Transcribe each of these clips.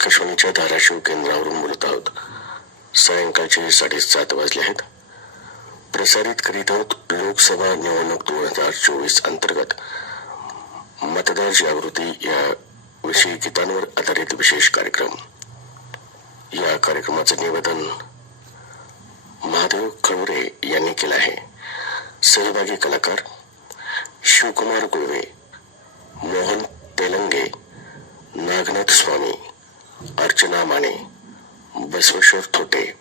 आकाशवाणीच्या धाराशिव केंद्रावरून बोलत आहोत. सायंकाळचे साडेसात वाजले आहेत. प्रसारित करीत आहोत लोकसभा निवडणूक दोन हजार चोवीस अंतर्गत. मतदार जागृती या विषयी गीतांवर आधारित विशेष कार्यक्रम. या कार्यक्रमाचं निवेदन महादेव खळुरे यांनी केलं आहे. सहभागी कलाकार शिवकुमार गुळवे मोहन तेलंगे नागनाथ स्वामी अर्चना माने बसवेश्वर थोटे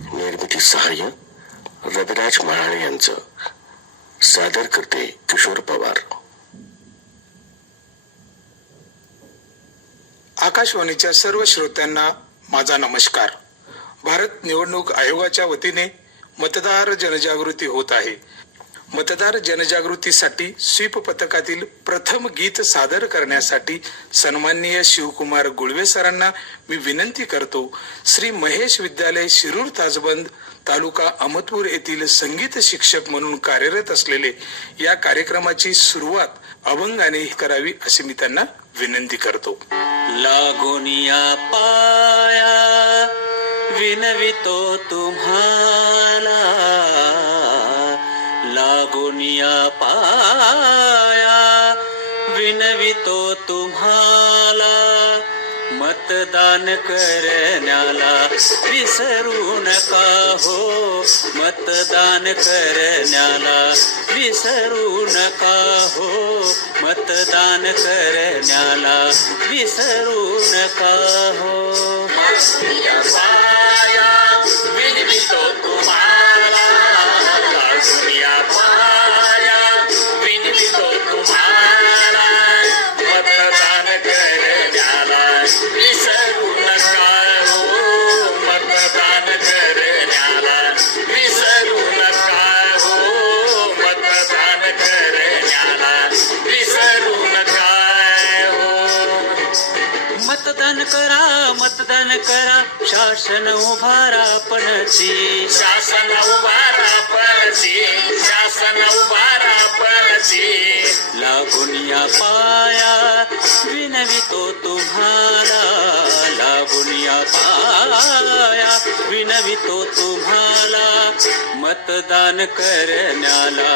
निर्मिती सहाय्य रविराज महाळे यांचं सादर करते किशोर पवार. आकाशवाणीच्या सर्व श्रोत्यांना माझा नमस्कार. भारत निवडणूक आयोगाच्या वतीने मतदार जनजागृती होत आहे. मतदार जनजागृतीसाठी स्वीप पथकातील प्रथम गीत सादर करण्यासाठी सन्माननीय शिवकुमार गुळवे सरांना मी विनंती करतो. श्री महेश विद्यालय शिरूर ताजबंद तालुका अहमदपूर येथील संगीत शिक्षक म्हणून कार्यरत असलेले या कार्यक्रमाची सुरुवात अभंगाने करावी अशी मी त्यांना विनंती करतो. लागोनिया पाया विनवितो तुम्हाला. लागोनिया पाया विनवी तो तुम्हाला, मतदान करण्याला विसरू नका हो, मतदान करण्याला विसरू नका हो, मतदान करण्याला विसरू नका हो. तुम्हाला मतदान करा मतदान करा. शासन उभारा पणची शासन उभारा पणची शासन उभारा पणची लागून या पाया विनवितो तुम्हाला. लागून या पाया विनवितो तुम्हाला. मतदान करण्याला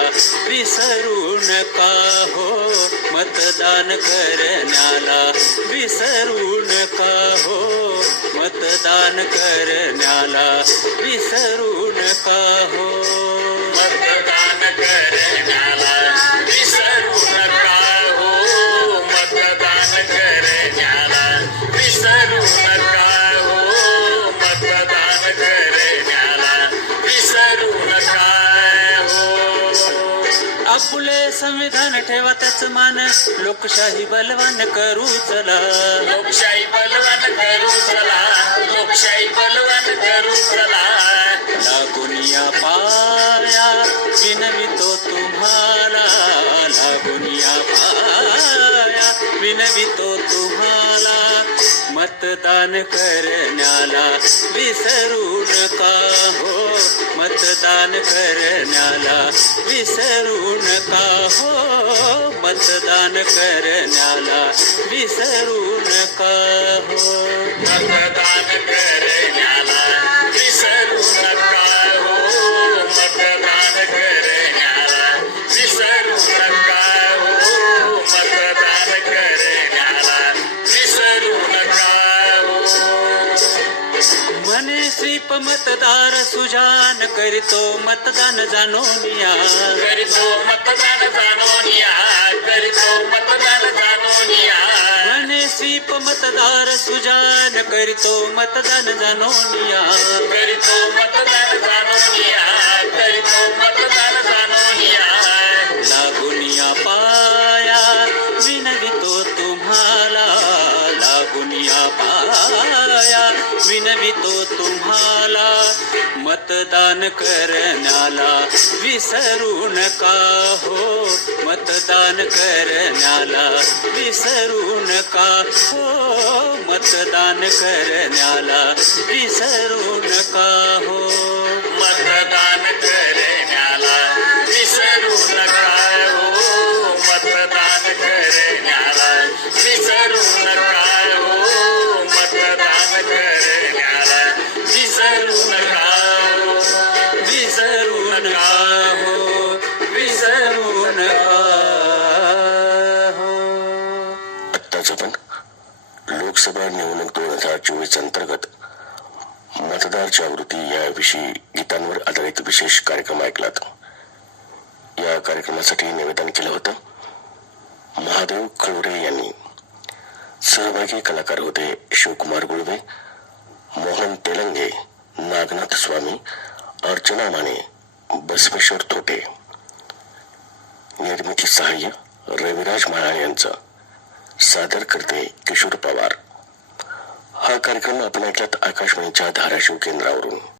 विसरू नका हो? मतदान करण्याला विसरू नका हो? मतदान करण्याला विसरू नका हो? संविधान ठेवा त्याच मान लोकशाही बलवान करू चला. लोकशाही बलवान करू चला. लोकशाही बलवान करू चला. लागून या पाया विनवितो तुम्हाला. लागून या पाया विनवितो तुम्हाला. मतदान करण्याला विसरू नका. मतदान करण्याला विसरू नका हो? मतदान करण्याला विसरू नका हो? मतदान कर मतदार सुजान करीतो मतदान जाणोनिया करीतो मतदान जाणोनिया करीतो मतदान जाणोनिया मने स्वीप मतदार सुजान करीतो मतदान जाणोनिया करीतो मतदान जाणोनिया करीतो मतदान जाणोनिया लागुनिया पाया विनवितो तुम्हाला। लागुनिया पाया विनवितो तुम्हाला मतदान करण्याला विसरू नका हो? मतदान करण्याला विसरू नका हो? मतदान करण्याला विसरू नका हो? मतदान लोकसभा निवडणूक दोन हजार चोवीस अंतर्गत मतदार जागृती याविषयी गीतांवर आधारित विशेष कार्यक्रम ऐकलात. या कार्यक्रमासाठी निवेदन केलं होतं. महादेव खळुरे यांनी. सहभागी कलाकार होते शिवकुमार गुळवे मोहन तेलंगे नागनाथ स्वामी अर्चना माने बसवेश्वर थोटे निर्मिती सहाय्य रविराज महाराज यांचं. सादर करते किशोर पवार. हा कार्यक्रम आपण ऐकलात आकाशवाणीच्या धाराशिव केंद्रावरून.